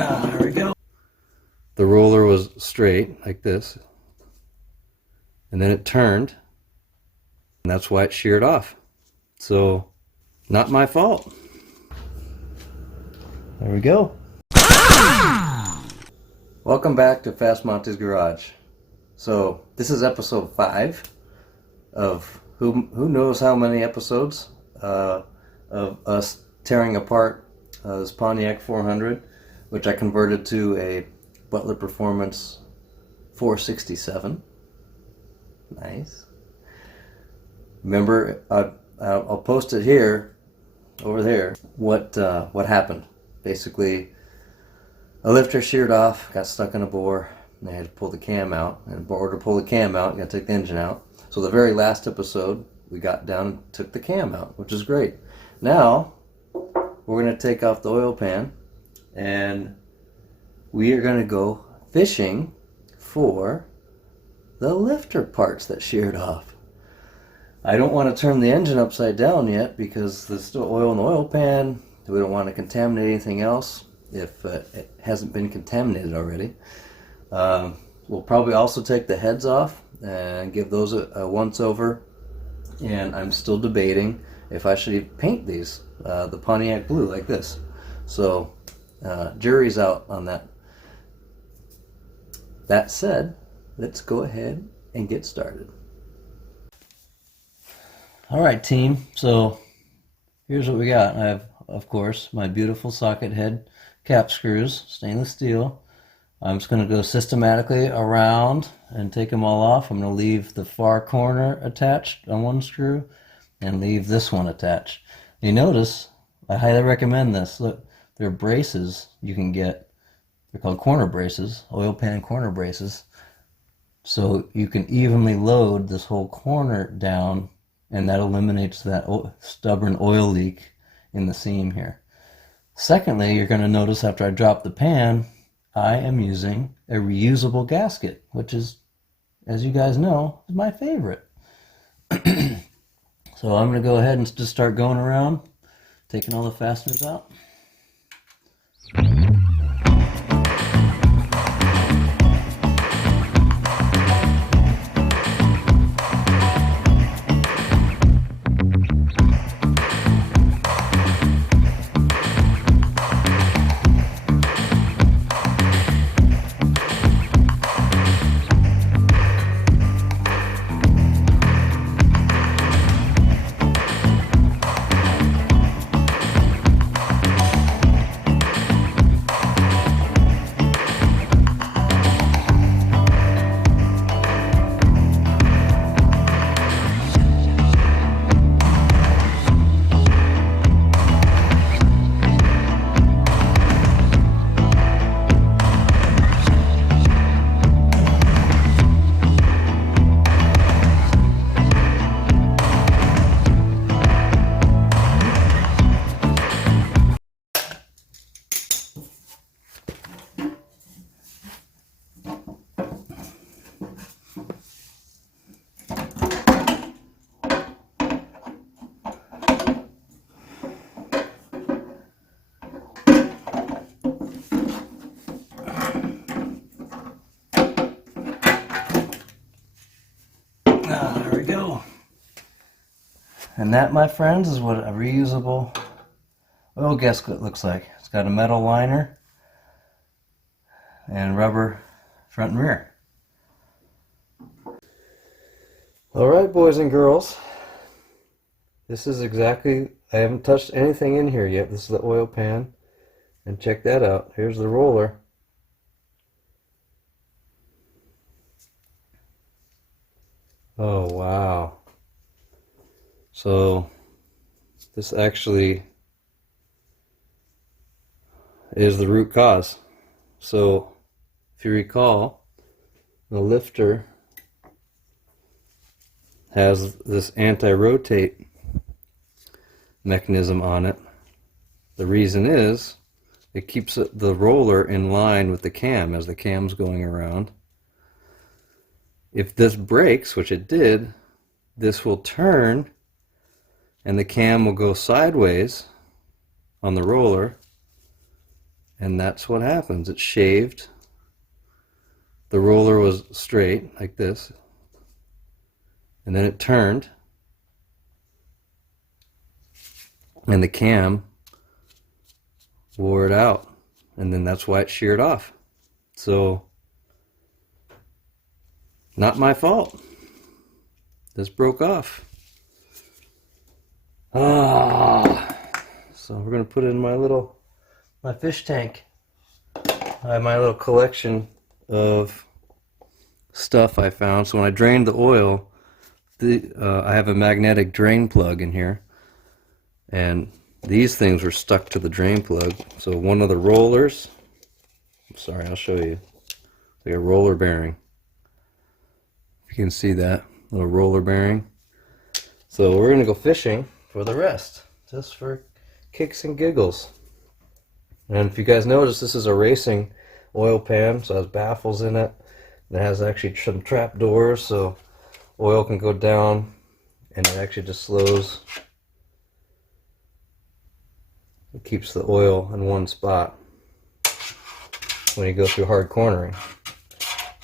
There we go. The roller was straight like this, and then it turned, and that's why it sheared off. So, not my fault. There we go. Welcome back to Fast Monty's Garage. So, this is episode 5 of who knows how many episodes of us tearing apart this Pontiac 400, which I converted to a Butler Performance 467. Nice. Remember, I'll post it here, over there, what happened. Basically, a lifter sheared off, got stuck in a bore, and I had to pull the cam out. And in order to pull the cam out, you got to take the engine out. So the very last episode, we got down and took the cam out, which is great. Now, we're going to take off the oil pan, and we are going to go fishing for the lifter parts that sheared off. I don't want to turn the engine upside down yet because there's still oil in the oil pan. We don't want to contaminate anything else if it hasn't been contaminated already. We'll probably also take the heads off and give those a once over. And I'm still debating if I should paint these the Pontiac blue like this. So jury's out on that. That said, let's go ahead and get started. Alright team, so here's what we got. I have, of course, my beautiful socket head cap screws, stainless steel. I'm just going to go systematically around and take them all off. I'm going to leave the far corner attached on one screw and leave this one attached. You notice, I highly recommend this. Look, there are braces you can get. They're called corner braces, oil pan corner braces. So you can evenly load this whole corner down, and that eliminates that stubborn oil leak in the seam here. Secondly, you're going to notice after I drop the pan, I am using a reusable gasket, which is, as you guys know, is my favorite. So I'm going to go ahead and just start going around, taking all the fasteners out. There we go. And that, my friends, is what a reusable oil gasket looks like. It's got a metal liner and rubber front and rear. Alright, boys and girls. This is exactly, I haven't touched anything in here yet. This is the oil pan. And check that out. Here's the roller. Oh, wow. So this actually is the root cause. So if you recall, the lifter has this anti-rotate mechanism on it. The reason is it keeps the roller in line with the cam as the cam's going around. If this breaks, which it did, this will turn and the cam will go sideways on the roller, and that's what happens. It shaved. The roller was straight like this, and then it turned, and the cam wore it out, and then that's why it sheared off. So not my fault. This broke off. So we're gonna put it in my fish tank. I have my little collection of stuff I found. So when I drained the oil, I have a magnetic drain plug in here, and these things were stuck to the drain plug. So one of the rollers, I'm sorry, I'll show you. It's like a roller bearing. If you can see that little roller bearing. So we're gonna go fishing for the rest, just for kicks and giggles. And if you guys notice, this is a racing oil pan, so it has baffles in it. It has actually some trap doors, so oil can go down, and it actually just slows. It keeps the oil in one spot when you go through hard cornering.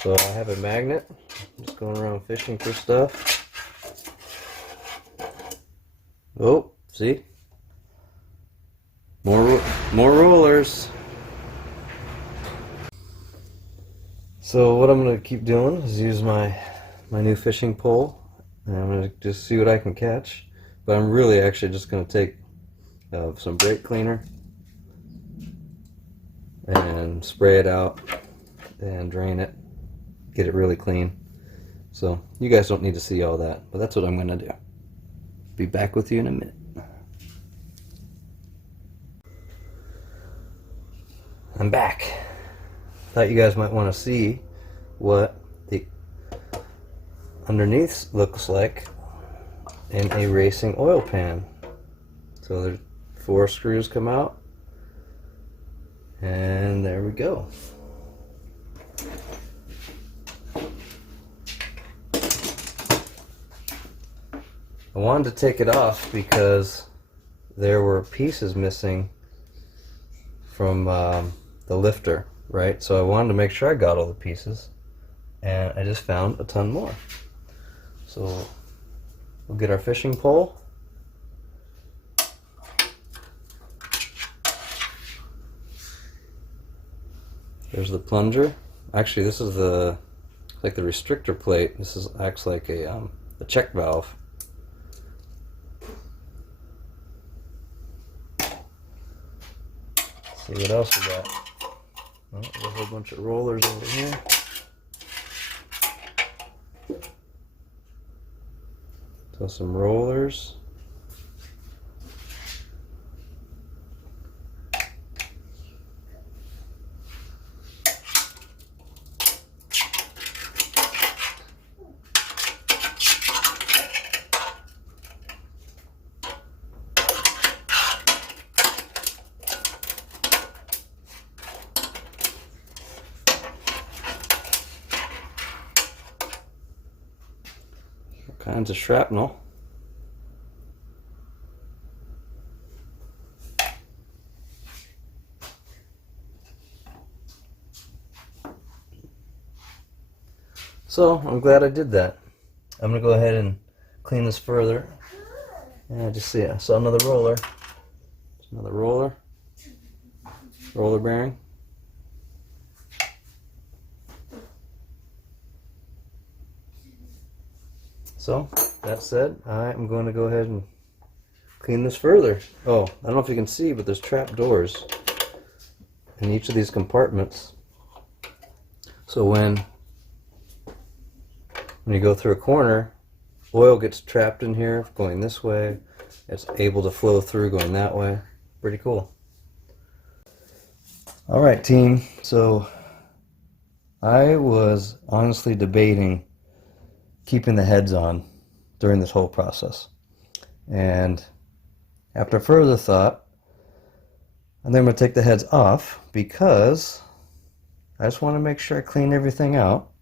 So I have a magnet, just going around fishing for stuff. Oh, see? More rollers. So what I'm going to keep doing is use my new fishing pole, and I'm going to just see what I can catch. But I'm really actually just going to take some brake cleaner and spray it out and drain it, get it really clean. So you guys don't need to see all that, but that's what I'm going to do. Be back with you in a minute. I'm back. Thought you guys might want to see what the underneath looks like in a racing oil pan. So there's 4 screws come out, and there we go. I wanted to take it off because there were pieces missing from the lifter, right? So I wanted to make sure I got all the pieces, and I just found a ton more. So we'll get our fishing pole. There's the plunger. Actually, this is like the restrictor plate. This acts like a check valve. See what else we got. Oh, there's a whole bunch of rollers over here. So some rollers. Kinds of shrapnel. So I'm glad I did that. I'm gonna go ahead and clean this further. And I just see I saw another roller. There's another roller bearing. So, that said, I am going to go ahead and clean this further. Oh, I don't know if you can see, but there's trap doors in each of these compartments. So when you go through a corner, oil gets trapped in here going this way. It's able to flow through going that way. Pretty cool. Alright team, so I was honestly debating keeping the heads on during this whole process, and after further thought, I think I'm going to take the heads off because I just want to make sure I clean everything out,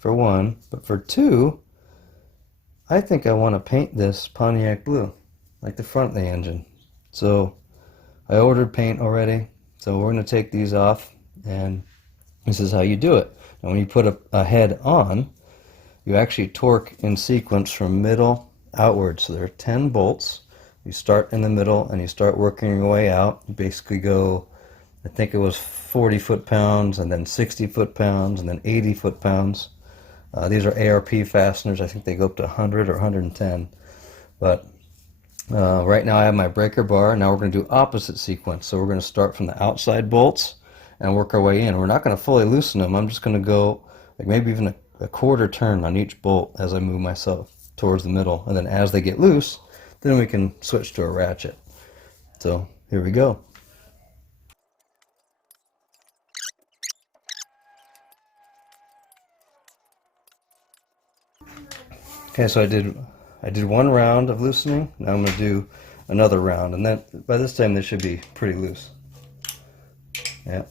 for one, but for two, I think I want to paint this Pontiac blue, like the front of the engine. So I ordered paint already, So we're going to take these off, and this is how you do it. And when you put a head on, you actually torque in sequence from middle outwards. So there are 10 bolts. You start in the middle and you start working your way out. You basically go, I think it was 40 foot-pounds, and then 60 foot-pounds, and then 80 foot-pounds. These are ARP fasteners. I think they go up to 100 or 110. But right now I have my breaker bar. Now we're going to do opposite sequence. So we're going to start from the outside bolts and work our way in. We're not going to fully loosen them. I'm just going to go like maybe even a quarter turn on each bolt as I move myself towards the middle. And then as they get loose, then we can switch to a ratchet. So here we go. Okay, so I did one round of loosening. Now I'm going to do another round, and then by this time they should be pretty loose. Yeah.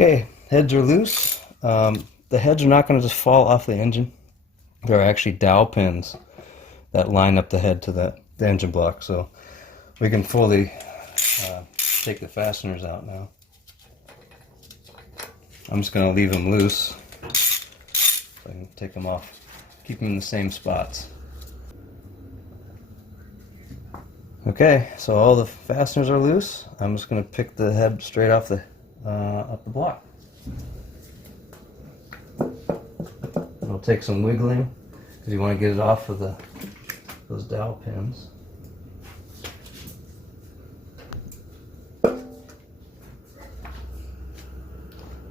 Okay, heads are loose. The heads are not going to just fall off the engine. There are actually dowel pins that line up the head to the engine block, so we can fully take the fasteners out now. I'm just going to leave them loose so I can take them off, keep them in the same spots. Okay, so all the fasteners are loose. I'm just going to pick the head straight off the block. It'll take some wiggling because you want to get it off of those dowel pins. There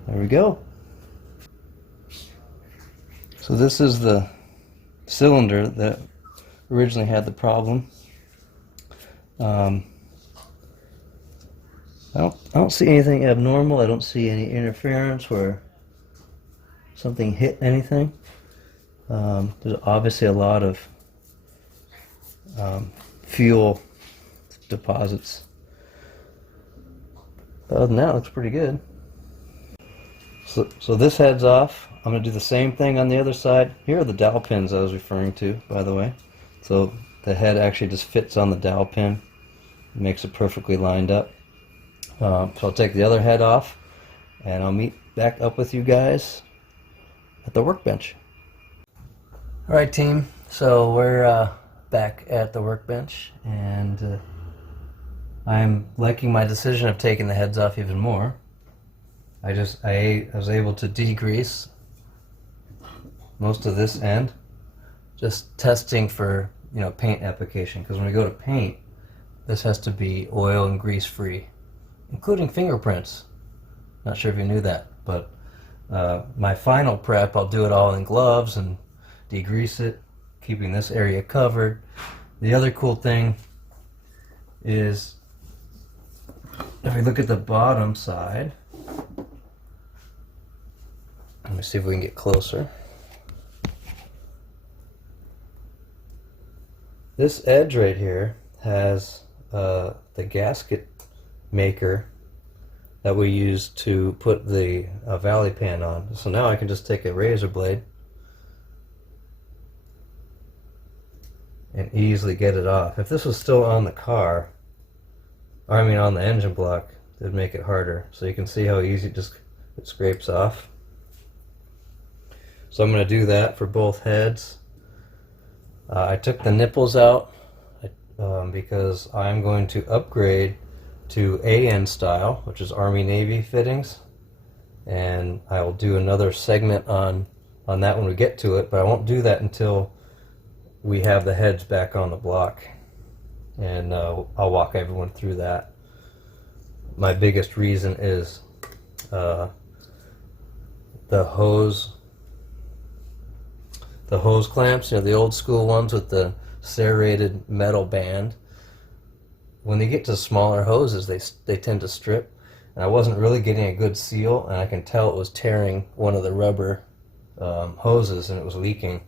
we go. So this is the cylinder that originally had the problem. I don't see anything abnormal. I don't see any interference where something hit anything. There's obviously a lot of fuel deposits. Other than that, it looks pretty good. So this head's off. I'm going to do the same thing on the other side. Here are the dowel pins I was referring to, by the way. So the head actually just fits on the dowel pin. It makes it perfectly lined up. So I'll take the other head off, and I'll meet back up with you guys at the workbench. Alright team, so we're back at the workbench, and I'm liking my decision of taking the heads off even more. I was able to degrease most of this end, just testing for paint application, because when we go to paint, this has to be oil and grease free, including fingerprints. Not sure if you knew that, but my final prep, I'll do it all in gloves and degrease it, keeping this area covered. The other cool thing is, if we look at the bottom side, let me see if we can get closer. This edge right here has the gasket maker that we use to put the valley pan on. So now I can just take a razor blade and easily get it off. If this was still on the car, or I mean on the engine block, it'd make it harder. So you can see how easy it scrapes off. So I'm going to do that for both heads. I took the nipples out because I'm going to upgrade to AN style, which is Army Navy fittings, and I will do another segment on that when we get to it, but I won't do that until we have the heads back on the block, and I'll walk everyone through that. my biggest reason is the hose clamps, you know, the old school ones with the serrated metal band. When they get to smaller hoses, they tend to strip, and I wasn't really getting a good seal, and I can tell it was tearing one of the rubber hoses, and it was leaking.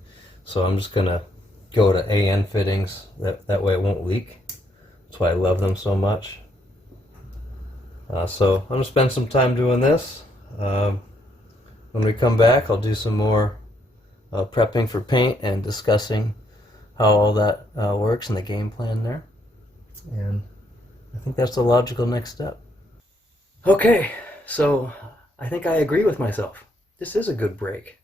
So I'm just gonna go to AN fittings, that way it won't leak. That's why I love them so much. So I'm gonna spend some time doing this. When we come back, I'll do some more prepping for paint and discussing how all that works and the game plan there. And I think that's the logical next step. Okay, so I think I agree with myself. This is a good break.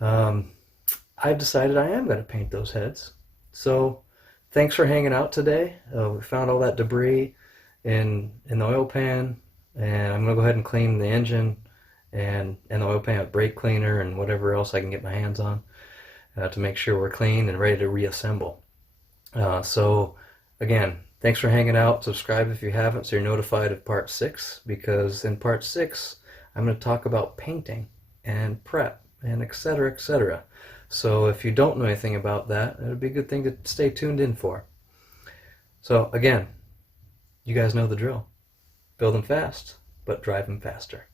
I've decided I am going to paint those heads. So thanks for hanging out today. We found all that debris in the oil pan, and I'm going to go ahead and clean the engine and the oil pan with brake cleaner and whatever else I can get my hands on to make sure we're clean and ready to reassemble. So again, thanks for hanging out. Subscribe if you haven't so you're notified of part 6, because in part 6 I'm going to talk about painting and prep and etc., etc. So if you don't know anything about that, it would be a good thing to stay tuned in for. So again, you guys know the drill. Build them fast, but drive them faster.